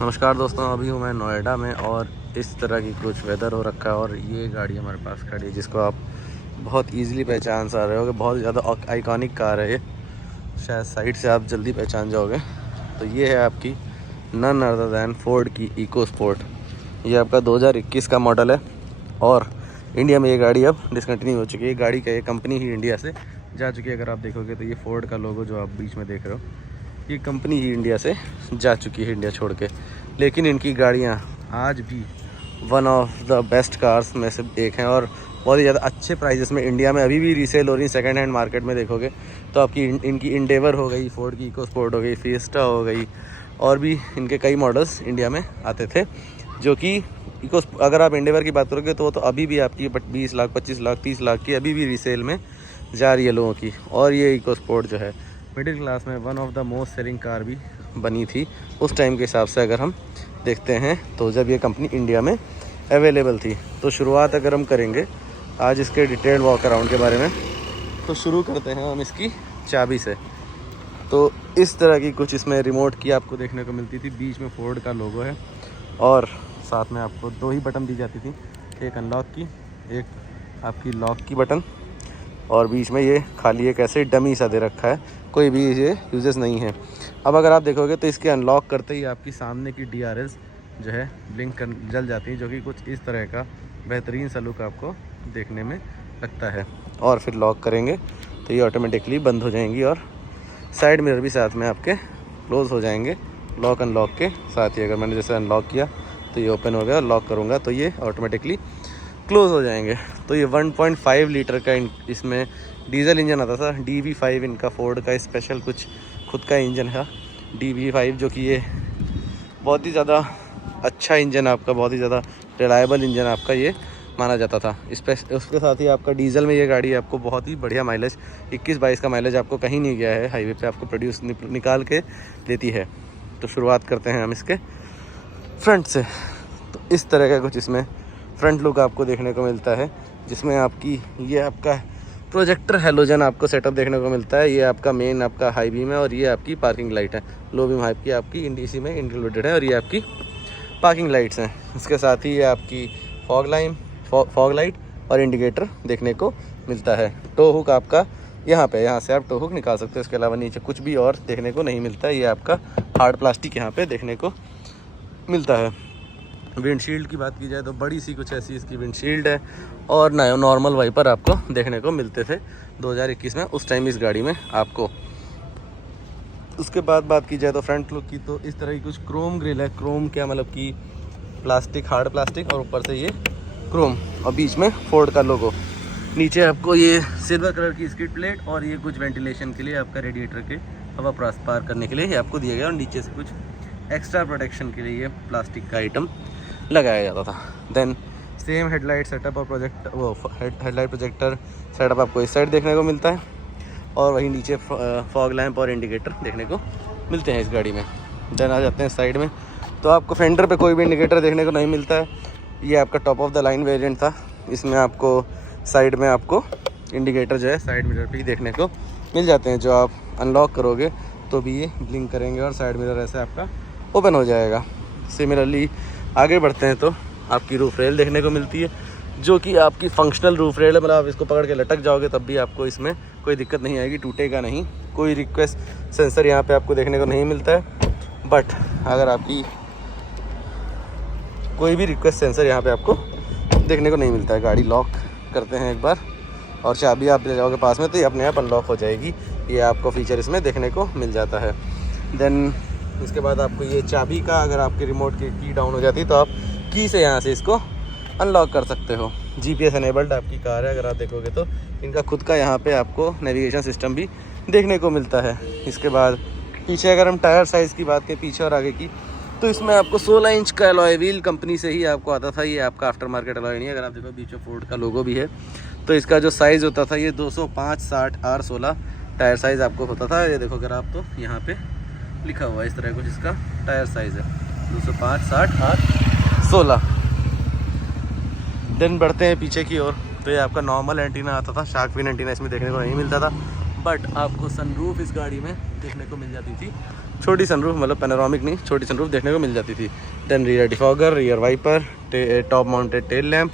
नमस्कार दोस्तों, अभी हूँ मैं नोएडा में और इस तरह की कुछ वेदर हो रखा है। और ये गाड़ी हमारे पास खड़ी है जिसको आप बहुत इजीली पहचान सा रहे होगे। बहुत ज़्यादा आइकॉनिक कार है ये, शायद साइड से आप जल्दी पहचान जाओगे। तो ये है आपकी नन अदर दैन फोर्ड की इको स्पोर्ट। ये आपका 2021 का मॉडल है और इंडिया में ये गाड़ी अब डिसकंटिन्यू हो चुकी है। गाड़ी का ये कंपनी ही इंडिया से जा चुकी है। अगर आप देखोगे तो ये फोर्ड का लोगो जो आप बीच में देख रहे हो, ये कंपनी ही इंडिया से जा चुकी है, इंडिया छोड़ के। लेकिन इनकी गाड़ियाँ आज भी one of the best cars में से एक हैं और बहुत ही ज़्यादा अच्छे प्राइजेस में इंडिया में अभी भी रीसेल हो रही। सेकंड हैंड मार्केट में देखोगे तो आपकी इनकी इंडेवर हो गई, फोर्ड की इको स्पोर्ट हो गई, फिएस्टा हो गई, और भी इनके कई मॉडल्स इंडिया में आते थे। जो कि इको, अगर आप इंडेवर की बात करोगे तो वो तो अभी भी आपकी 20 लाख, 25 लाख, 30 लाख की अभी भी रीसेल में जा रही है लोगों की। और ये इको स्पोर्ट जो है मिडिल क्लास में one of the most selling car भी बनी थी उस टाइम के हिसाब से। अगर हम देखते हैं तो जब ये कंपनी इंडिया में अवेलेबल थी। तो शुरुआत अगर हम करेंगे आज इसके डिटेल वॉक अराउंड के बारे में, तो शुरू करते हैं हम इसकी चाबी से। तो इस तरह की कुछ इसमें रिमोट की आपको देखने को मिलती थी। बीच में फोर्ड का लोगो है और साथ में आपको 2 ही बटन दी जाती थी, एक अनलॉक की, एक आपकी लॉक की बटन, और बीच में ये खाली एक ऐसे डमी सा दे रखा है, कोई भी ये यूजेस नहीं है। अब अगर आप देखोगे तो इसके अनलॉक करते ही आपकी सामने की DRS जो है ब्लिंक कर जल जाती है, जो कि कुछ इस तरह का बेहतरीन सा लुक आपको देखने में लगता है। और फिर लॉक करेंगे तो ये ऑटोमेटिकली बंद हो जाएंगी और साइड मिरर भी साथ में आपके क्लोज़ हो जाएंगे लॉक अनलॉक के साथ ही। अगर मैंने जैसे अनलॉक किया तो ये ओपन हो गया, लॉक करूँगा तो ये ऑटोमेटिकली क्लोज़ हो जाएंगे। तो ये 1.5 लीटर का इसमें डीजल इंजन आता था। DB5 इनका फोर्ड का स्पेशल कुछ खुद का इंजन है, DB5, जो कि ये बहुत ही ज़्यादा अच्छा इंजन आपका, बहुत ही ज़्यादा रिलायबल इंजन आपका ये माना जाता था। उसके साथ ही आपका डीजल में ये गाड़ी आपको बहुत ही बढ़िया माइलेज, 21-22 का माइलेज आपको कहीं नहीं गया है, हाईवे पे आपको प्रोड्यूस निकाल के देती है। तो शुरुआत करते हैं हम इसके फ्रंट से। तो इस तरह का कुछ इसमें फ्रंट लुक आपको देखने को मिलता है, जिसमें आपकी ये आपका प्रोजेक्टर हेलोजन आपको सेटअप देखने को मिलता है। ये आपका मेन आपका हाई बीम है और ये आपकी पार्किंग लाइट है। लो बीम हाई की आपकी इंडीसी में इंक्लूडेड है और ये आपकी पार्किंग लाइट्स हैं। इसके साथ ही ये आपकी फॉग लाइट और इंडिकेटर देखने को मिलता है। टो हुक आपका यहाँ से आप टो हुक निकाल सकते हो। इसके अलावा नीचे कुछ भी और देखने को नहीं मिलता है। ये आपका हार्ड प्लास्टिक यहाँ पे देखने को मिलता है। विंडशील्ड की बात की जाए तो बड़ी सी कुछ ऐसी इसकी विंडशील्ड है और नॉर्मल वाइपर आपको देखने को मिलते थे 2021 में उस टाइम इस गाड़ी में आपको। उसके बाद बात की जाए तो फ्रंट लुक की, तो इस तरह की कुछ क्रोम ग्रिल है। क्रोम क्या मतलब कि प्लास्टिक, हार्ड प्लास्टिक, और ऊपर से ये क्रोम और बीच में फोर्ड का लोगो। नीचे आपको ये सिल्वर कलर की स्किड प्लेट और ये कुछ वेंटिलेशन के लिए आपका रेडिएटर के हवा पार करने के लिए ये आपको दिया गया, और नीचे से कुछ एक्स्ट्रा प्रोटेक्शन के लिए ये प्लास्टिक का आइटम लगाया जाता था। देन सेम हेडलाइट सेटअप और हेडलाइट प्रोजेक्टर सेटअप आपको इस साइड देखने को मिलता है, और वहीं नीचे फॉग लैंप और इंडिकेटर देखने को मिलते हैं इस गाड़ी में। देन आ जाते हैं साइड में, तो आपको फेंडर पे कोई भी इंडिकेटर देखने को नहीं मिलता है। ये आपका top of the line variant था। इसमें आपको साइड में आपको इंडिकेटर जो है साइड मिरर पे ही देखने को मिल जाते हैं। जो आप अनलॉक करोगे तो भी ये ब्लिंक करेंगे और साइड मिरर ऐसे आपका ओपन हो जाएगा। सिमिलरली आगे बढ़ते हैं तो आपकी रूफ रेल देखने को मिलती है, जो कि आपकी फंक्शनल रूफ रेल है। मतलब आप इसको पकड़ के लटक जाओगे तब भी आपको इसमें कोई दिक्कत नहीं आएगी, टूटेगा नहीं। कोई रिक्वेस्ट सेंसर यहाँ पे आपको देखने को नहीं मिलता है, बट अगर आपकी कोई भी रिक्वेस्ट सेंसर यहाँ पे आपको देखने को नहीं मिलता है। गाड़ी लॉक करते हैं एक बार और चाबी आप ले जाओगे पास में तो ये अपने आप अनलॉक हो जाएगी। ये आपको फीचर इसमें देखने को मिल जाता है। देन इसके बाद आपको ये चाबी का, अगर आपके रिमोट की डाउन हो जाती है तो आप की से यहाँ से इसको अनलॉक कर सकते हो। GPS एनेबल्ड आपकी कार है। अगर आप देखोगे तो इनका खुद का यहाँ पे आपको नेविगेशन सिस्टम भी देखने को मिलता है। इसके बाद पीछे अगर हम टायर साइज़ की बात करें पीछे और आगे की, तो इसमें आपको 16 इंच का अलॉय व्हील कंपनी से ही आपको आता था। ये आपका आफ्टर मार्केट अलॉय नहीं है। अगर आप देखो बीच में फोर्ड का लोगो भी है। तो इसका जो साइज़ होता था ये 205/60R16 टायर साइज़ आपको होता था। ये देखो अगर आप तो यहाँ पे लिखा हुआ है इस तरह कुछ इसका टायर साइज़ है 205/60R16। देन बढ़ते हैं पीछे की ओर, तो ये आपका नॉर्मल एंटीना आता था। शार्क फिन एंटीना इसमें देखने को नहीं मिलता था, बट आपको सनरूफ इस गाड़ी में देखने को मिल जाती थी, छोटी सनरूफ, मतलब पैनोरामिक नहीं, छोटी सनरूफ देखने को मिल जाती थी। Then rear defogger, rear wiper, top mounted tail lamp,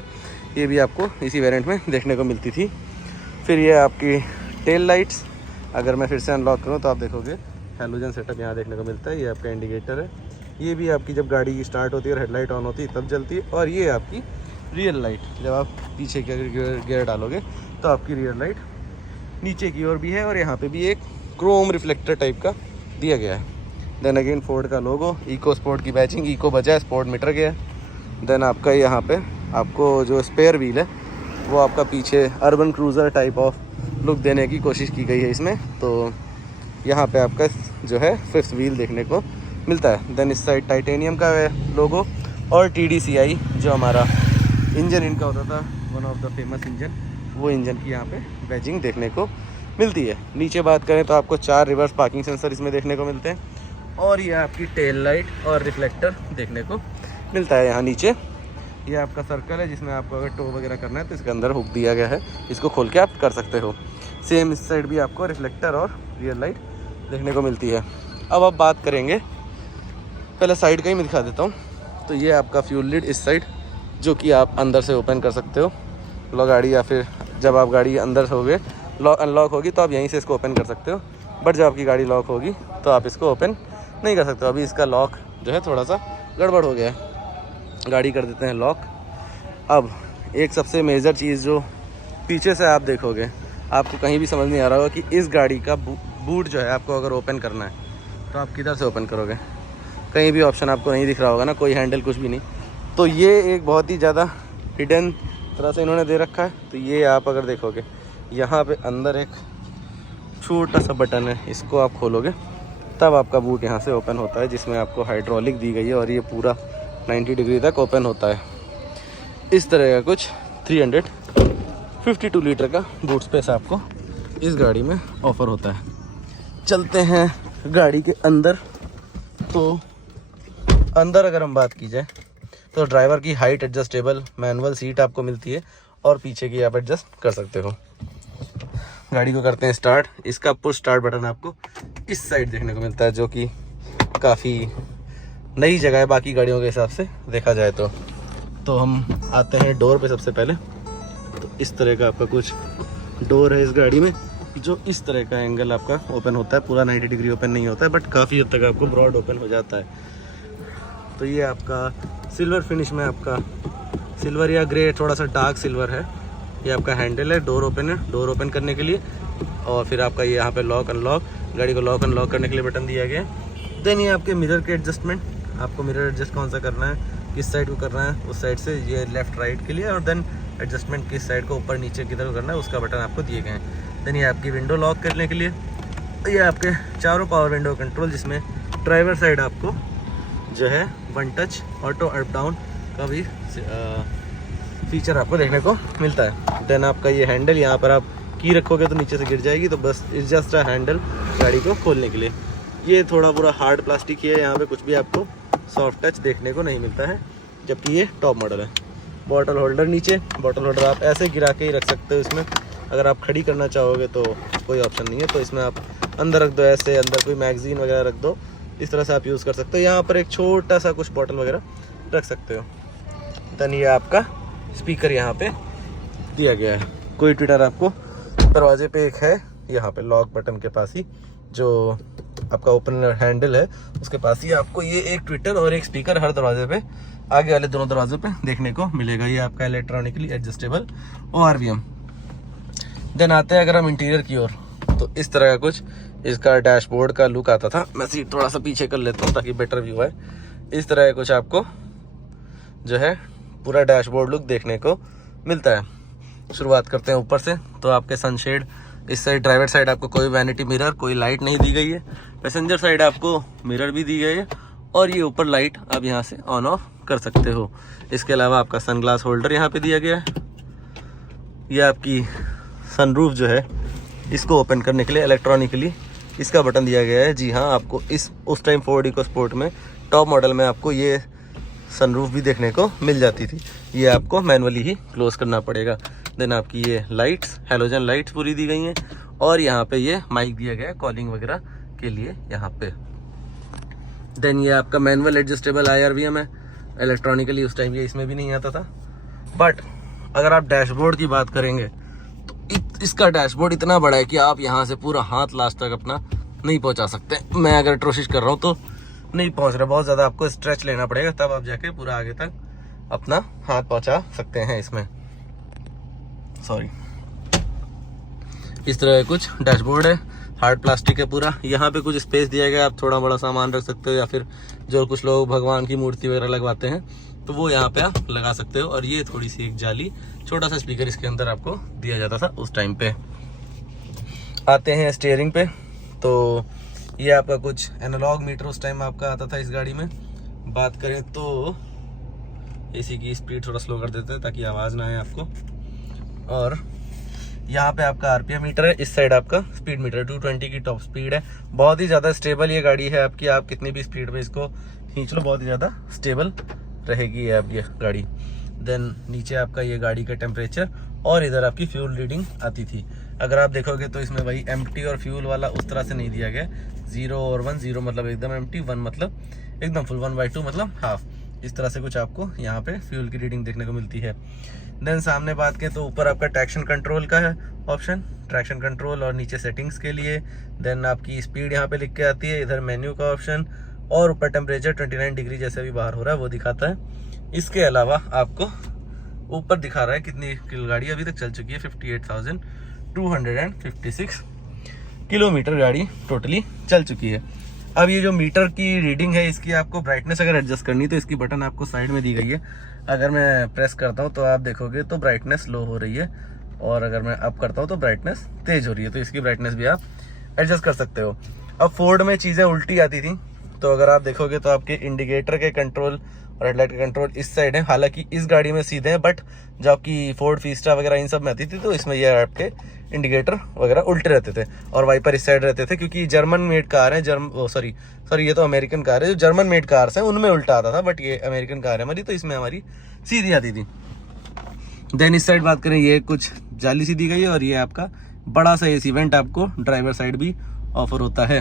ये भी आपको इसी वेरिएंट में देखने को मिलती थी। फिर ये आपकी टेल लाइट्स, अगर मैं फिर से अनलॉक करूँ तो आप देखोगे हैलोजन सेटअप यहाँ देखने को मिलता है। ये आपका इंडिकेटर है, ये भी आपकी जब गाड़ी स्टार्ट होती है और हेडलाइट ऑन होती है तब जलती है। और ये आपकी रियर लाइट, जब आप पीछे के गियर डालोगे तो आपकी रियर लाइट नीचे की ओर भी है, और यहाँ पे भी एक क्रोम रिफ्लेक्टर टाइप का दिया गया है। देन अगेन फोर्ड का लोगो, इको स्पोर्ट की बैचिंग, इको बजाय स्पोर्ट मीटर गया है। देन आपका यहाँ पे आपको जो स्पेयर व्हील है वो आपका पीछे urban cruiser type of look देने की कोशिश की गई है इसमें, तो यहाँ पे आपका जो है फिफ्थ व्हील देखने को मिलता है। देन इस साइड टाइटेनियम का लोगो और TDCI जो हमारा इंजन इनका होता था, one of the famous engine, वो इंजन की यहाँ पे बैजिंग देखने को मिलती है। नीचे बात करें तो आपको 4 रिवर्स पार्किंग सेंसर इसमें देखने को मिलते हैं, और ये आपकी टेल लाइट और रिफ्लेक्टर देखने को मिलता है यहाँ नीचे। ये आपका सर्कल है जिसमें आपको अगर टो वगैरह करना है तो इसके अंदर हुक दिया गया है, इसको खोल के आप कर सकते हो। सेम इस साइड भी आपको रिफ्लेक्टर और रियर लाइट देखने को मिलती है। अब बात करेंगे, पहले साइड का ही मैं दिखा देता हूँ। तो ये आपका फ्यूल लिड इस साइड, जो कि आप अंदर से ओपन कर सकते हो गाड़ी, या फिर जब आप गाड़ी अंदर होगे अनलॉक होगी तो आप यहीं से इसको ओपन कर सकते हो। बट जब आपकी गाड़ी लॉक होगी तो आप इसको ओपन नहीं कर सकते हो। अभी इसका लॉक जो है थोड़ा सा गड़बड़ हो गया है, गाड़ी कर देते हैं लॉक। अब एक सबसे मेजर चीज़ जो पीछे से आप देखोगे, आपको कहीं भी समझ नहीं आ रहा होगा कि इस गाड़ी का बूट जो है आपको अगर ओपन करना है तो आप किधर से ओपन करोगे। कहीं भी ऑप्शन आपको नहीं दिख रहा होगा ना, कोई हैंडल कुछ भी नहीं। तो ये एक बहुत ही ज़्यादा हिडन तरह से इन्होंने दे रखा है। तो ये आप अगर देखोगे यहाँ पे अंदर एक छोटा सा बटन है, इसको आप खोलोगे तब आपका बूट यहाँ से ओपन होता है, जिसमें आपको हाइड्रोलिक दी गई है और ये पूरा 90 डिग्री तक ओपन होता है। इस तरह का कुछ 352 लीटर का बूट स्पेस आपको इस गाड़ी में ऑफ़र होता है। चलते हैं गाड़ी के अंदर। तो अंदर अगर हम बात की जाए तो ड्राइवर की हाइट एडजस्टेबल मैनुअल सीट आपको मिलती है, और पीछे की आप एडजस्ट कर सकते हो। गाड़ी को करते हैं स्टार्ट। इसका पुश स्टार्ट बटन आपको इस साइड देखने को मिलता है, जो कि काफ़ी नई जगह है बाकी गाड़ियों के हिसाब से देखा जाए तो हम आते हैं डोर पे सबसे पहले। तो इस तरह का आपका कुछ डोर है इस गाड़ी में, जो इस तरह का एंगल आपका ओपन होता है। पूरा 90 डिग्री ओपन नहीं होता है, बट काफ़ी हद तक आपको ब्रॉड ओपन हो जाता है। तो ये आपका सिल्वर फिनिश में, आपका सिल्वर या ग्रे, थोड़ा सा डार्क सिल्वर है। ये आपका हैंडल है, डोर ओपन है, डोर ओपन करने के लिए। और फिर आपका ये यहाँ पे लॉक अनलॉक, गाड़ी को लॉक अनलॉक करने के लिए बटन दिया गया है। देन ये आपके मिरर के एडजस्टमेंट, आपको मिरर एडजस्ट कौन सा करना है, किस साइड को करना है, उस साइड से ये लेफ्ट राइट के लिए। और देन एडजस्टमेंट किस साइड को ऊपर नीचे किधर करना है उसका बटन आपको दिए गए हैं। देन ये आपकी विंडो लॉक करने के लिए, ये आपके चारों पावर विंडो कंट्रोल, जिसमें ड्राइवर साइड आपको जो है one touch auto up down का भी फीचर आपको देखने को मिलता है। देन आपका ये हैंडल, यहाँ पर आप की रखोगे तो नीचे से गिर जाएगी, तो बस इट्स जस्ट अ हैंडल गाड़ी को खोलने के लिए। ये थोड़ा पूरा हार्ड प्लास्टिक ही है, यहाँ पे कुछ भी आपको सॉफ्ट टच देखने को नहीं मिलता है, जबकि ये टॉप मॉडल है। बॉटल होल्डर नीचे, बॉटल होल्डर आप ऐसे गिरा के ही रख सकते हो इसमें। अगर आप खड़ी करना चाहोगे तो कोई ऑप्शन नहीं है, तो इसमें आप अंदर रख दो, ऐसे अंदर कोई मैगजीन वगैरह रख दो, इस तरह से आप यूज़ कर सकते हो। यहाँ पर एक छोटा सा कुछ बॉटल वगैरह रख सकते हो। देन ये आपका स्पीकर यहाँ पे दिया गया है। कोई ट्विटर आपको दरवाजे पे एक है, यहाँ पे लॉक बटन के पास ही, जो आपका ओपनर हैंडल है उसके पास ही आपको ये एक ट्विटर और एक स्पीकर हर दरवाजे पे, आगे वाले दोनों दरवाजों पे देखने को मिलेगा। ये आपका इलेक्ट्रॉनिकली एडजस्टेबल ORVM। देन आते हैं अगर हम इंटीरियर की ओर, तो इस तरह का कुछ इसका डैशबोर्ड का लुक आता था। मैं सीट थोड़ा सा पीछे कर लेता हूँ ताकि बेटर व्यू है। इस तरह का कुछ आपको जो है पूरा डैशबोर्ड लुक देखने को मिलता है। शुरुआत करते हैं ऊपर से। तो आपके सनशेड इस साइड, ड्राइवर साइड आपको कोई वैनिटी मिरर, कोई लाइट नहीं दी गई है। पैसेंजर साइड आपको मिरर भी दी गई है, और ये ऊपर लाइट आप यहाँ से ऑन ऑफ कर सकते हो। इसके अलावा आपका सनग्लास होल्डर यहाँ पे दिया गया है। ये आपकी सनरूफ जो है, इसको ओपन करने के लिए इलेक्ट्रॉनिकली इसका बटन दिया गया है। जी हाँ, आपको उस टाइम फोर्ड इकोस्पोर्ट में टॉप मॉडल में आपको ये सनरूफ भी देखने को मिल जाती थी। ये आपको मैनुअली ही क्लोज करना पड़ेगा। देन आपकी ये लाइट्स, हैलोजन लाइट्स पूरी दी गई हैं, और यहाँ पे ये माइक दिया गया है कॉलिंग वगैरह के लिए यहाँ पे। देन ये आपका मैनुअल एडजस्टेबल IRVM है, इलेक्ट्रॉनिकली उस टाइम ये इसमें भी नहीं आता था। बट अगर आप डैशबोर्ड की बात करेंगे तो इसका डैशबोर्ड इतना बड़ा है कि आप यहाँ से पूरा हाथ लास्ट तक अपना नहीं पहुँचा सकते। मैं अगर कोशिश कर रहा हूँ तो नहीं पहुँच रहा, बहुत ज़्यादा आपको स्ट्रेच लेना पड़ेगा, तब आप जाके पूरा आगे तक अपना हाथ पहुँचा सकते हैं इसमें। सॉरी, इस तरह कुछ डैशबोर्ड है, हार्ड प्लास्टिक है पूरा। यहाँ पे कुछ स्पेस दिया गया, आप थोड़ा बड़ा सामान रख सकते हो, या फिर जो कुछ लोग भगवान की मूर्ति वगैरह लगवाते हैं तो वो यहाँ पे आप लगा सकते हो। और ये थोड़ी सी एक जाली, छोटा सा स्पीकर इसके अंदर आपको दिया जाता था उस टाइम पे। आते हैं स्टीयरिंग पे, तो ये आपका कुछ एनालॉग मीटर उस टाइम आपका आता था इस गाड़ी में। बात करें तो एसी की स्पीड थोड़ा स्लो कर देते हैं ताकि आवाज़ ना आए आपको। और यहाँ पे आपका RPM मीटर है, इस साइड आपका स्पीड मीटर है। 220 की टॉप स्पीड है, बहुत ही ज़्यादा स्टेबल ये गाड़ी है आपकी। आप कितनी भी स्पीड पे इसको खींच लो, बहुत ही ज़्यादा स्टेबल रहेगी ये आपकी गाड़ी। देन नीचे आपका ये गाड़ी का टेम्परेचर, और इधर आपकी फ्यूल रीडिंग आती थी। अगर आप देखोगे तो इसमें भाई एम्प्टी और फ्यूल वाला उस तरह से नहीं दिया गया। 0 और 1, 0 मतलब एकदम एम्प्टी, 1 मतलब एकदम फुल, 1/2 मतलब हाफ। इस तरह से कुछ आपको यहाँ पे फ्यूल की रीडिंग देखने को मिलती है। देन सामने बात करें तो ऊपर आपका ट्रैक्शन कंट्रोल का है ऑप्शन, ट्रैक्शन कंट्रोल, और नीचे सेटिंग्स के लिए। देन आपकी स्पीड यहाँ पे लिख के आती है, इधर मेन्यू का ऑप्शन, और ऊपर टेम्परेचर 29 डिग्री जैसे भी बाहर हो रहा है वो दिखाता है। इसके अलावा आपको ऊपर दिखा रहा है कितनी गाड़ी अभी तक चल चुकी है। 58,256 किलोमीटर गाड़ी टोटली चल चुकी है। अब ये जो मीटर की रीडिंग है, इसकी आपको ब्राइटनेस अगर एडजस्ट करनी तो इसकी बटन आपको साइड में दी गई है। अगर मैं प्रेस करता हूँ तो आप देखोगे तो ब्राइटनेस लो हो रही है, और अगर मैं अप करता हूँ तो ब्राइटनेस तेज हो रही है। तो इसकी ब्राइटनेस भी आप एडजस्ट कर सकते हो। अब फोर्ड में चीज़ें उल्टी आती थी, तो अगर आप देखोगे तो आपके इंडिकेटर के कंट्रोल और हेडलाइट का कंट्रोल इस साइड है। हालांकि इस गाड़ी में सीधे हैं, बट जो आपकी फोर्ड फीस्टा वगैरह इन सब में आती थी तो इसमें ये आपके इंडिकेटर वगैरह उल्टे रहते थे, और वाइपर इस साइड रहते थे, क्योंकि जर्मन मेड कार है। सॉरी ये तो अमेरिकन कार है। जो जर्मन मेड कार्स हैं उनमें उल्टा आता था, बट ये अमेरिकन कार है हमारी, तो इसमें हमारी सीधी आती थी। देन इस साइड बात करें, ये कुछ जाली सी दी गई है, और ये आपका बड़ा सा एसी वेंट आपको ड्राइवर साइड भी ऑफर होता है।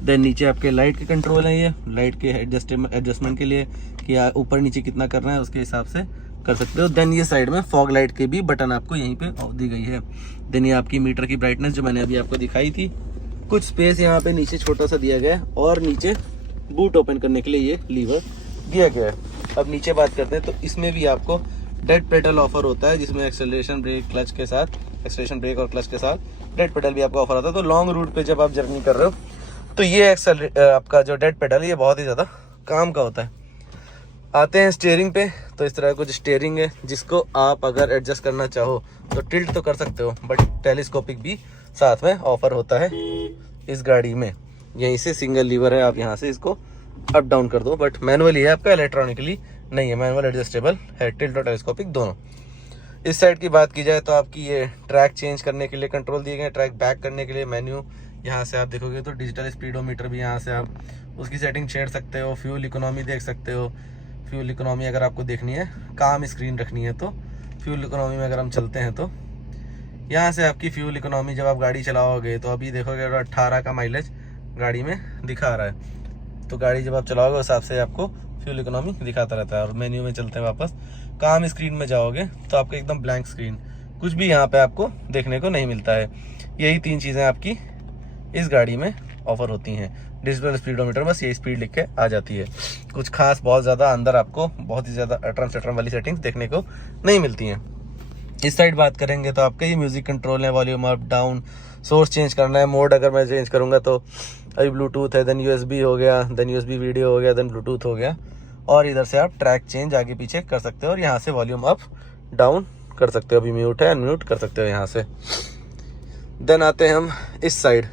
देन नीचे आपके लाइट के कंट्रोल हैं, ये लाइट के एडजस्टमेंट के लिए कि ऊपर नीचे कितना करना है उसके हिसाब से कर सकते हो। देन ये साइड में फॉग लाइट के भी बटन आपको यहीं पे दी गई है। देन ये आपकी मीटर की ब्राइटनेस जो मैंने अभी आपको दिखाई थी। कुछ स्पेस यहाँ पे नीचे छोटा सा दिया गया है, और नीचे बूट ओपन करने के लिए ये लीवर दिया गया है। अब नीचे बात करते हैं तो इसमें भी आपको डेड पेडल ऑफर होता है, जिसमें एक्सेलरेशन ब्रेक क्लच के साथ, एक्सेलरेशन ब्रेक और क्लच के साथ डेड पेडल भी आपको ऑफर आता है। तो लॉन्ग रूट पे जब आप जर्नी कर रहे हो तो ये आपका जो डेड पेडल है ये बहुत ही ज़्यादा काम का होता है। आते हैं स्टीयरिंग पे, तो इस तरह कुछ स्टीयरिंग है, जिसको आप अगर एडजस्ट करना चाहो तो टिल्ट तो कर सकते हो, बट टेलीस्कोपिक भी साथ में ऑफर होता है इस गाड़ी में। यहीं से सिंगल लीवर है, आप यहाँ से इसको अप डाउन कर दो, बट मैनुअली है आपका, इलेक्ट्रॉनिकली नहीं है। मैनुअल एडजस्टेबल है, टिल्ट और टेलीस्कोपिक दोनों। इस साइड की बात की जाए तो आपकी ये ट्रैक चेंज करने के लिए कंट्रोल दिए गए, ट्रैक बैक करने के लिए मेन्यू। यहाँ से आप देखोगे तो डिजिटल स्पीडोमीटर भी, यहाँ से आप उसकी सेटिंग छेड़ सकते हो। फ्यूल इकोनॉमी देख सकते हो, फ्यूल इकोनॉमी अगर आपको देखनी है, काम स्क्रीन रखनी है तो फ्यूल इकोनॉमी में अगर हम चलते हैं तो यहाँ से आपकी फ्यूल इकोनॉमी जब आप गाड़ी चलाओगे तो अभी देखोगे 18 का माइलेज गाड़ी में दिखा रहा है। तो गाड़ी जब आप चलाओगे उस हिसाब से आपको फ्यूल इकोनॉमी दिखाता रहता है। और मेन्यू में चलते हैं वापस, काम स्क्रीन में जाओगे तो आपको एकदम ब्लैंक स्क्रीन, कुछ भी यहाँ पे आपको देखने को नहीं मिलता है। यही 3 चीज़ें आपकी इस गाड़ी में ऑफर होती हैं। डिजिटल स्पीडोमीटर बस ये स्पीड लिख के आ जाती है, कुछ खास बहुत ज़्यादा अंदर आपको बहुत ही ज़्यादा अटरम सटरम वाली सेटिंग्स देखने को नहीं मिलती हैं। इस साइड बात करेंगे तो आपके ये म्यूज़िक कंट्रोल है, volume up down, source change करना है, मोड अगर मैं चेंज करूँगा तो अभी ब्लूटूथ है, देन USB हो गया, देन USB वीडियो हो गया, देन ब्लूटूथ हो गया। और इधर से आप ट्रैक चेंज आगे पीछे कर सकते हो, और यहाँ से वॉल्यूम अप डाउन कर सकते हो। अभी म्यूट है, अनम्यूट कर सकते हो यहाँ से। देन आते हैं हम इस साइड,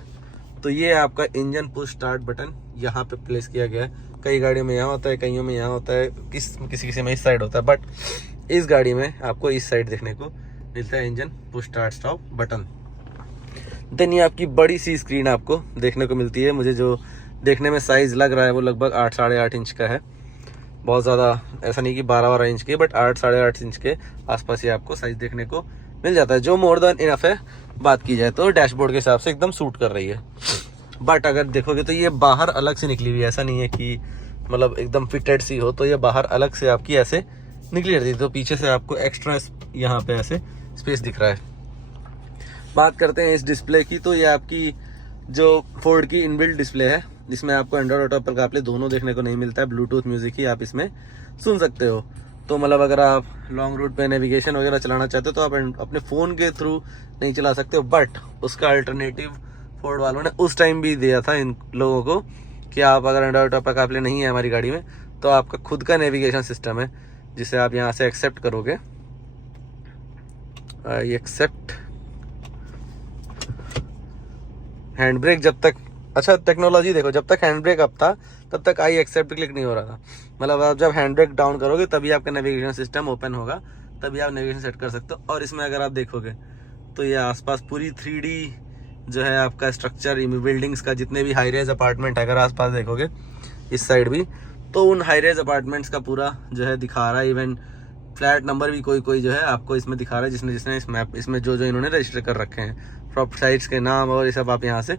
तो ये आपका इंजन पुश स्टार्ट बटन यहाँ पे प्लेस किया गया है। कई गाड़ियों में यहाँ होता है, कईयों में यहाँ होता है, किसी में इस साइड होता है, बट इस गाड़ी में आपको इस साइड देखने को मिलता है engine push start stop button. Then ये आपकी बड़ी सी स्क्रीन आपको देखने को मिलती है। मुझे जो देखने में साइज़ लग रहा है वो लगभग 8 साढ़े 8 इंच का है। बहुत ज़्यादा ऐसा नहीं कि 12 इंच की, बट 8 साढ़े 8 इंच के आसपास ही आपको साइज़ देखने को मिल जाता है, जो मोर देन इनफ है। बात की जाए तो डैशबोर्ड के हिसाब से एकदम सूट कर रही है। बट अगर देखोगे तो ये बाहर अलग से निकली हुई है, ऐसा नहीं है कि मतलब एकदम फिटेड सी हो, तो ये बाहर अलग से आपकी ऐसे निकली रहती है। तो पीछे से आपको एक्स्ट्रा यहाँ पे ऐसे स्पेस दिख रहा है। बात करते हैं इस डिस्प्ले की, तो ये आपकी जो फोर्ड की इनबिल्ट डिस्प्ले है, जिसमें आपको एंड्रॉइड और एप्पल कारप्ले दोनों देखने को नहीं मिलता है। ब्लूटूथ म्यूजिक ही आप इसमें सुन सकते हो। तो मतलब अगर आप लॉन्ग रूट पे नेविगेशन वगैरह चलाना चाहते हो तो आप अपने फ़ोन के थ्रू नहीं चला सकते हो, बट उसका अल्टरनेटिव फोर्ड वालों ने उस टाइम भी दिया था इन लोगों को कि आप अगर एंड्रॉइड और एप्पल कारप्ले नहीं है हमारी गाड़ी में, तो आपका खुद का नेविगेशन सिस्टम है जिसे आप यहाँ से एक्सेप्ट करोगे। एक्सेप्ट हैंड ब्रेक, जब तक अच्छा टेक्नोलॉजी देखो, जब तक हैंड ब्रेक अप था तब तक आई एक्सेप्ट क्लिक नहीं हो रहा था। मतलब आप जब हैंड ब्रेक डाउन करोगे तभी आपका नेविगेशन सिस्टम ओपन होगा, तभी आप नेविगेशन सेट कर सकते हो। और इसमें अगर आप देखोगे तो ये आसपास पूरी 3D जो है आपका स्ट्रक्चर, बिल्डिंग्स का जितने भी हाई रेज अपार्टमेंट है, अगर आसपास देखोगे इस साइड भी, तो उन हाई रेज अपार्टमेंट्स का पूरा जो है दिखा रहा है। इवन फ्लैट नंबर भी कोई जो है आपको इसमें दिखा रहा है, जिसने इस मैप इसमें जो इन्होंने रजिस्टर कर रखे हैं, प्रॉपर्टी साइट्स के नाम और ये सब आप यहाँ से।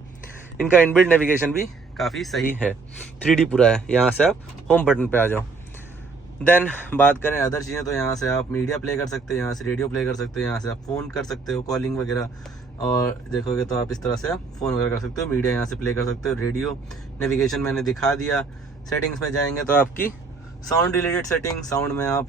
इनका इनबिल्ट नेविगेशन भी काफ़ी सही है, 3D पूरा है। यहाँ से आप होम बटन पे आ जाओ। देन बात करें अदर चीज़ें, तो यहाँ से आप मीडिया प्ले कर सकते हो, यहाँ से रेडियो प्ले कर सकते हो, यहाँ से आप फ़ोन कर सकते हो, कॉलिंग वगैरह। और देखोगे तो आप इस तरह से आप फ़ोन वगैरह कर सकते हो, मीडिया यहाँ से प्ले कर सकते हो, रेडियो नेविगेशन मैंने दिखा दिया। सेटिंग्स में जाएंगे तो आपकी साउंड रिलेटेड सेटिंग, साउंड में आप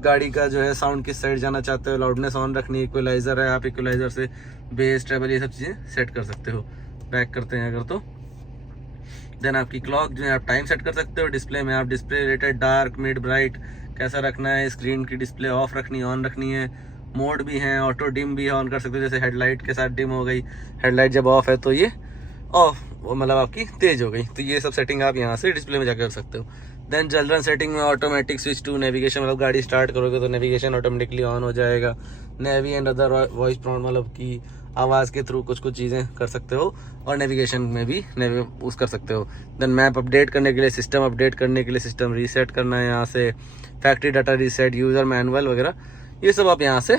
गाड़ी का जो है साउंड किस साइड जाना चाहते हो, लाउडनेस ऑन रखनी, इक्वलाइज़र है, आप इक्वलाइज़र से बेस, ट्रेबल, ये सब चीज़ें सेट कर सकते हो। बैक करते हैं अगर तो देन आपकी क्लॉक जो है आप टाइम सेट कर सकते हो। डिस्प्ले में आप display related dark, mid, bright कैसा रखना है, स्क्रीन की डिस्प्ले ऑफ रखनी है, ऑन रखनी है। मोड भी हैं, ऑटो डिम भी ऑन कर सकते हो, जैसे हेडलाइट के साथ डिम हो गई, हेडलाइट जब ऑफ है तो ये ऑफ, मतलब आपकी तेज हो गई। तो ये सब सेटिंग आप यहाँ से डिस्प्ले में जाकर कर सकते हो। देन चिल्ड्रन सेटिंग में ऑटोमेटिक स्विच टू नेविगेशन, मतलब गाड़ी स्टार्ट करोगे तो नेविगेशन ऑटोमेटिकली ऑन हो जाएगा। Navy and other voice prompt, मतलब कि आवाज़ के थ्रू कुछ चीज़ें कर सकते हो, और नेविगेशन में भी उस कर सकते हो। देन मैप अपडेट करने के लिए, सिस्टम अपडेट करने के लिए, सिस्टम रीसेट करना है यहाँ से, factory data reset, user manual वगैरह, ये सब आप यहाँ से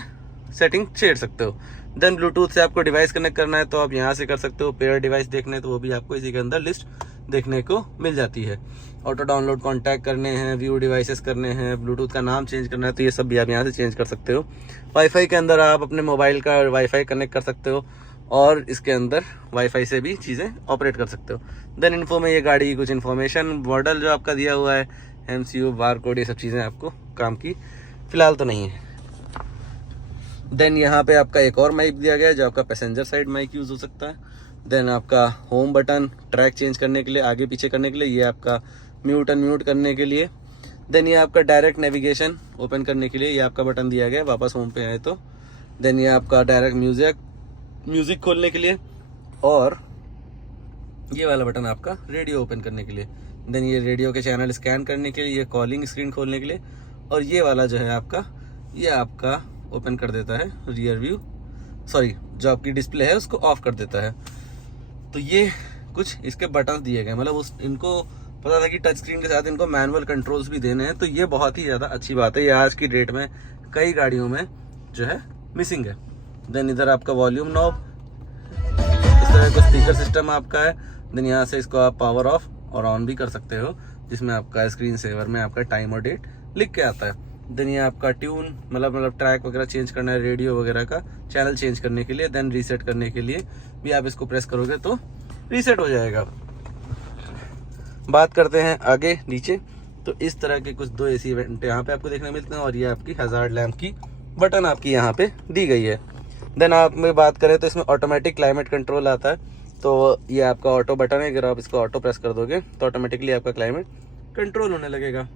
सेटिंग छेड़ सकते हो। देन ब्लूटूथ से आपको डिवाइस कनेक्ट करना है तो आप यहाँ से कर सकते हो। पेयर डिवाइस देखने तो वो भी आपको इसी के अंदर लिस्ट देखने को मिल जाती है। ऑटो डाउनलोड कॉन्टैक्ट करने हैं, व्यू डिवाइसेस करने हैं, ब्लूटूथ का नाम चेंज करना है, तो ये सब भी आप यहाँ से चेंज कर सकते हो। वाईफाई के अंदर आप अपने मोबाइल का वाईफाई कनेक्ट कर सकते हो और इसके अंदर वाईफाई से भी चीज़ें ऑपरेट कर सकते हो। देन इन्फो में ये गाड़ी की कुछ इन्फॉर्मेशन, मॉडल जो आपका दिया हुआ है, MCU, बार कोड, ये सब चीज़ें आपको काम की फ़िलहाल तो नहीं है। देन यहाँ पे आपका एक और माइक दिया गया है जो आपका पैसेंजर साइड माइक यूज़ हो सकता है। देन आपका होम बटन, ट्रैक चेंज करने के लिए, आगे पीछे करने के लिए, ये आपका म्यूट अनम्यूट करने के लिए। देन ये आपका डायरेक्ट नेविगेशन ओपन करने के लिए ये आपका बटन दिया गया है, वापस होम पे आए तो। देन ये आपका डायरेक्ट म्यूज़िक खोलने के लिए, और ये वाला बटन आपका रेडियो ओपन करने के लिए। देन ये रेडियो के चैनल स्कैन करने के लिए, ये कॉलिंग स्क्रीन खोलने के लिए, और ये वाला जो है आपका, ये आपका ओपन कर देता है रियर व्यू, सॉरी जो आपकी डिस्प्ले है उसको ऑफ कर देता है। तो ये कुछ इसके बटन दिए गए, मतलब इनको पता था कि टच स्क्रीन के साथ इनको मैनुअल कंट्रोल्स भी देने हैं, तो ये बहुत ही ज़्यादा अच्छी बात है। ये आज की डेट में कई गाड़ियों में जो है मिसिंग है। देन इधर आपका वॉल्यूम नॉब, इस तरह का स्पीकर सिस्टम आपका है। देन यहाँ से इसको आप पावर ऑफ और ऑन भी कर सकते हो, जिसमें आपका स्क्रीन सेवर में आपका टाइम और डेट लिख के आता है। देन ये आपका ट्यून, मतलब ट्रैक वगैरह चेंज करना है, रेडियो वगैरह का चैनल चेंज करने के लिए। देन रीसेट करने के लिए भी आप इसको प्रेस करोगे तो रीसेट हो जाएगा। बात करते हैं आगे नीचे, तो इस तरह के कुछ 2 AC वेंट यहाँ पे आपको देखने मिलते हैं, और ये आपकी हज़ार्ड लैम्प की बटन आपकी यहाँ पे दी गई है। देन आप में बात करें तो इसमें ऑटोमेटिक क्लाइमेट कंट्रोल आता है, तो ये आपका ऑटो बटन है, अगर आप इसको ऑटो प्रेस कर दोगे तो ऑटोमेटिकली आपका क्लाइमेट कंट्रोल होने लगेगा।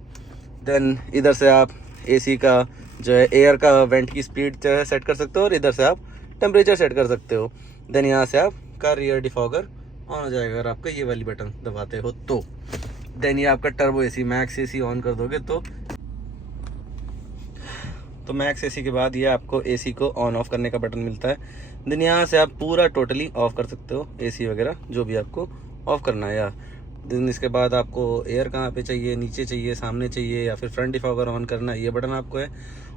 देन इधर से आप AC का जो है एयर का वेंट की स्पीड जो है सेट कर सकते हो, और इधर से आप टेम्परेचर सेट कर सकते हो। देन यहाँ से आपका रियर डिफॉगर ऑन हो जाएगा अगर आपका ये वाली बटन दबाते हो तो। देन ये आपका turbo AC, max AC on कर दोगे तो मैक्स AC के बाद ये आपको AC को ऑन ऑफ करने का बटन मिलता है। देन यहाँ से आप पूरा टोटली ऑफ कर सकते हो, AC वगैरह जो भी आपको ऑफ करना है। या देन इसके बाद आपको एयर कहाँ पे चाहिए, नीचे चाहिए, सामने चाहिए, या फिर फ्रंट डिफॉगर ऑन करना है, ये बटन आपको है।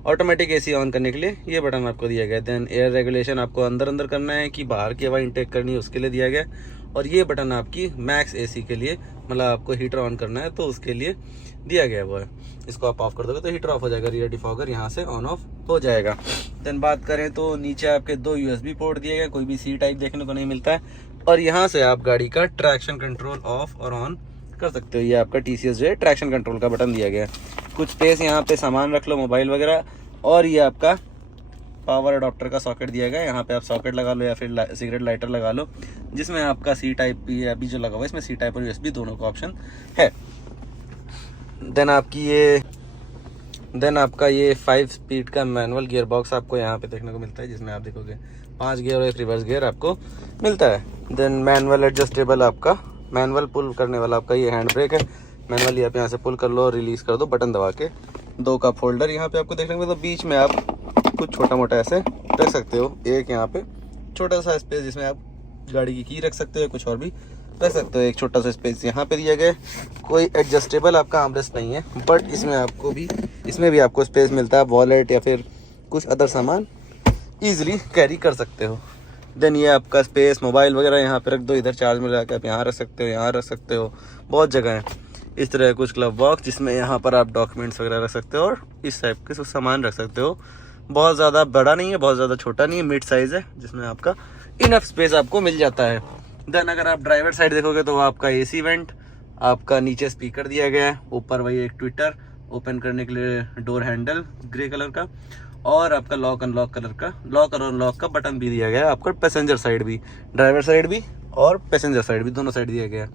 ऑटोमेटिक AC ऑन करने के लिए ये बटन आपको दिया गया है। देन एयर रेगुलेशन आपको अंदर करना है कि बाहर की हवा इंटेक करनी है, उसके लिए दिया गया है। और ये बटन आपकी मैक्स एसी के लिए, मतलब आपको हीटर ऑन करना है तो उसके लिए दिया गया वो है। इसको आप ऑफ कर दोगे तो हीटर ऑफ हो जाएगा, रियर डिफॉगर यहाँ से ऑन ऑफ हो जाएगा। देन बात करें तो नीचे आपके 2 USB पोर्ट दिए गए, कोई भी सी टाइप देखने को नहीं मिलता है। और यहाँ से आप गाड़ी का ट्रैक्शन कंट्रोल ऑफ और ऑन कर सकते हो। ये आपका TCS जो है ट्रैक्शन कंट्रोल का बटन दिया गया है। कुछ स्पेस यहाँ पे सामान रख लो, मोबाइल वगैरह। और ये आपका पावर अडॉप्टर का सॉकेट दिया गया है, यहाँ पे आप सॉकेट लगा लो या फिर सिगरेट लाइटर लगा लो, जिसमें आपका सी टाइप अभी जो लगा हुआ है इसमें सी टाइप और USB दोनों का ऑप्शन है। देन आपका ये 5 स्पीड का मैनुअल गियर बॉक्स आपको यहाँ पे देखने को मिलता है, जिसमें आप देखोगे 5 गियर और 1 रिवर्स गियर आपको मिलता है। देन मैनुअल एडजस्टेबल आपका मैनुअल पुल करने वाला आपका ये हैंड ब्रेक है, मैनुअली आप यहाँ से पुल कर लो और रिलीज कर दो बटन दबा के। 2 का फोल्डर यहाँ पे आपको देखने को मिलता है, बीच में आप कुछ छोटा मोटा ऐसे रख सकते हो। एक यहाँ पे छोटा सा स्पेस जिसमें आप गाड़ी की रख सकते हो, कुछ और भी रख सकते हो। एक छोटा सा स्पेस यहाँ पे दिया गया है। कोई एडजस्टेबल आपका आर्मरेस्ट नहीं है, बट इसमें भी आपको स्पेस मिलता है, वॉलेट या फिर कुछ अदर सामान ईजिली कैरी कर सकते हो। देन ये आपका स्पेस मोबाइल वगैरह यहाँ पे रख दो, इधर चार्ज में लगा के आप यहाँ रख सकते हो, यहाँ रख सकते हो, बहुत जगह है। इस तरह कुछ क्लब बॉक्स जिसमें यहाँ पर आप डॉक्यूमेंट्स वगैरह रख सकते हो और इस टाइप के सामान रख सकते हो। बहुत ज़्यादा बड़ा नहीं है, बहुत ज़्यादा छोटा नहीं है, मिड साइज़ है, जिसमें आपका इनफ स्पेस आपको मिल जाता है। देन अगर आप ड्राइवर साइड देखोगे तो आपका AC वेंट, आपका नीचे स्पीकर दिया गया है, ऊपर वही एक ट्विटर, ओपन करने के लिए डोर हैंडल ग्रे कलर का, और आपका लॉक अनलॉक कलर का लॉक और अनलॉक का बटन भी दिया गया है। आपका पैसेंजर साइड भी, ड्राइवर साइड भी और पैसेंजर साइड भी, दोनों साइड दिया गया है।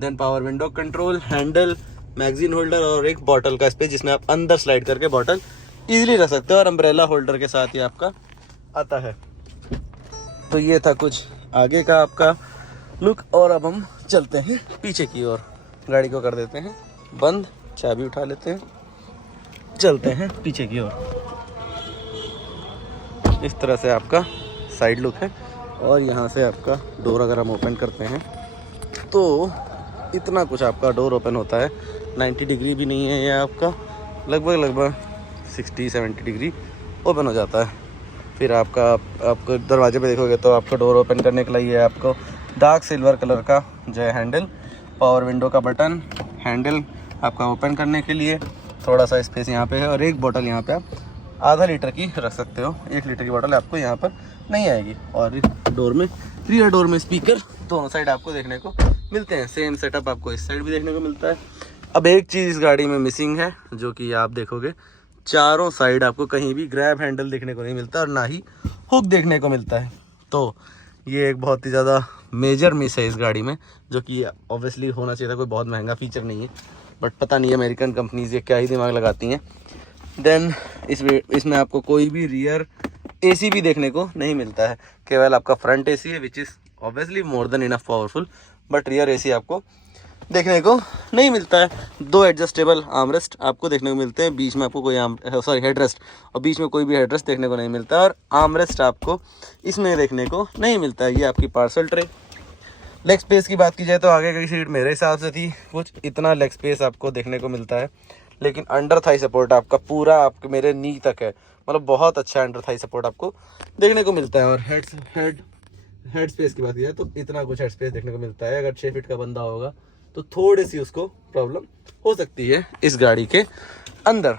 Then power window control, handle, magazine holder और एक बॉटल का स्पेस, जिसमें आप अंदर स्लाइड करके बॉटल इजीली रख सकते हो, और अम्ब्रेला होल्डर के साथ ही आपका आता है। तो ये था कुछ आगे का आपका लुक, और अब हम चलते हैं पीछे की ओर। गाड़ी को कर देते हैं बंद, चाबी उठा लेते हैं, चलते हैं पीछे की ओर। इस तरह से आपका साइड लुक है, और यहाँ से आपका डोर अगर हम ओपन करते हैं तो इतना कुछ आपका डोर ओपन होता है। 90 डिग्री भी नहीं है, ये आपका लगभग 60-70 डिग्री ओपन हो जाता है। फिर आपको दरवाजे पे देखोगे तो आपको डोर ओपन करने के लिए आपको डार्क सिल्वर कलर का जो है हैंडल, पावर विंडो का बटन, हैंडल आपका ओपन करने के लिए, थोड़ा सा स्पेस यहाँ पे है, और एक बोतल यहाँ पे आप आधा लीटर की रख सकते हो। 1 लीटर की बोतल आपको यहाँ पर नहीं आएगी। और रियर डोर में स्पीकर दोनों साइड आपको देखने को मिलते हैं। सेम सेटअप आपको इस साइड भी देखने को मिलता है। अब एक चीज़ इस गाड़ी में मिसिंग है, जो कि आप देखोगे चारों साइड आपको कहीं भी ग्रैब हैंडल देखने को नहीं मिलता और ना ही हुक देखने को मिलता है। तो ये एक बहुत ही ज़्यादा मेजर मिस है इस गाड़ी में, जो कि ऑब्वियसली होना चाहिए था। कोई बहुत महंगा फीचर नहीं है, बट पता नहीं अमेरिकन कंपनीज ये क्या ही दिमाग लगाती हैं। देन इसमें आपको कोई भी रियर AC भी देखने को नहीं मिलता है, केवल आपका फ्रंट AC है, which is obviously more than enough powerful, but rear AC आपको देखने को नहीं मिलता है। 2 एडजस्टेबल आर्मरेस्ट आपको देखने को मिलते हैं, बीच में आपको कोई हेडरेस्ट, और बीच में कोई भी हेडरेस्ट देखने को नहीं मिलता है, और आर्मरेस्ट आपको इसमें देखने को नहीं मिलता है। ये आपकी पार्सल ट्रे। लेग स्पेस की बात की जाए तो आगे की सीट मेरे हिसाब से थी, कुछ इतना लेग स्पेस आपको देखने को मिलता है, लेकिन अंडर थाई सपोर्ट आपका पूरा आपके मेरे नी तक है, मतलब बहुत अच्छा अंडर थाई सपोर्ट आपको देखने को मिलता है। और हेड स्पेस की बात की जाए तो इतना कुछ हेड स्पेस देखने को मिलता है। अगर 6 फीट का बंदा होगा तो थोड़ी सी उसको प्रॉब्लम हो सकती है इस गाड़ी के अंदर।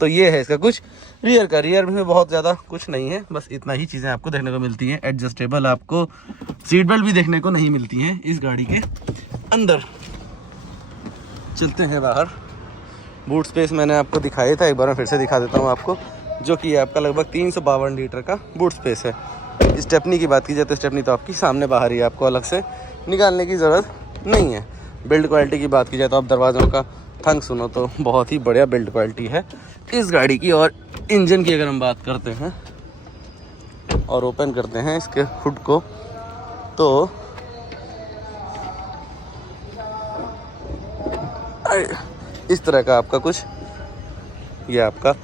तो ये है इसका कुछ रियर में बहुत ज़्यादा कुछ नहीं है, बस इतना ही चीज़ें आपको देखने को मिलती हैं। एडजस्टेबल आपको सीट बेल्ट भी देखने को नहीं मिलती हैं इस गाड़ी के अंदर। चलते हैं बाहर। बूट स्पेस मैंने आपको दिखाया था, एक बार मैं फिर से दिखा देता हूँ आपको, जो कि आपका लगभग 352 लीटर का बूट स्पेस है। स्टेपनी की बात की जाए तो स्टेपनी तो आपकी सामने बाहर ही, आपको अलग से निकालने की ज़रूरत नहीं है। बिल्ड क्वालिटी की बात की जाए तो आप दरवाज़ों का थंग सुनो तो बहुत ही बढ़िया बिल्ड क्वालिटी है इस गाड़ी की। और इंजन की अगर हम बात करते हैं और ओपन करते हैं इसके हुड को, तो इस तरह का आपका कुछ ये आपका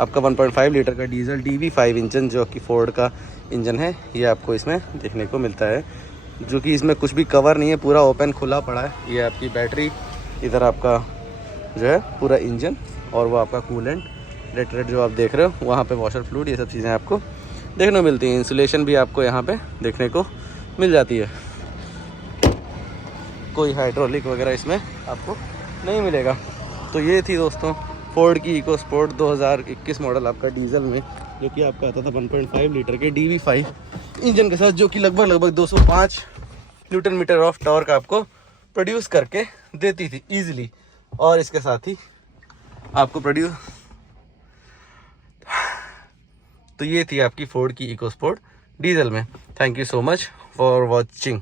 1.5 लीटर का डीजल DB5 इंजन, जो कि फोर्ड का इंजन है, ये आपको इसमें देखने को मिलता है, जो कि इसमें कुछ भी कवर नहीं है, पूरा ओपन खुला पड़ा है। ये आपकी बैटरी, इधर आपका जो है पूरा इंजन, और वो आपका कूलेंट रेड जो आप देख रहे हो वहाँ पे वॉशर फ्लूइड, ये सब चीज़ें आपको देखने को मिलती हैं। इंसुलेशन भी आपको यहाँ पे देखने को मिल जाती है। कोई हाइड्रोलिक वगैरह इसमें आपको नहीं मिलेगा। तो ये थी दोस्तों फोर्ड की इको स्पोर्ट 2021 मॉडल आपका डीजल में, जो कि आपका आता था 1.5 लीटर के DB5 इंजन के साथ, जो कि लगभग 205 न्यूटन मीटर ऑफ टॉर्क आपको प्रोड्यूस करके देती थी ईजिली। और इसके साथ ही आपको तो ये थी आपकी फोर्ड की इको स्पोर्ट डीजल में। Thank you so much for watching.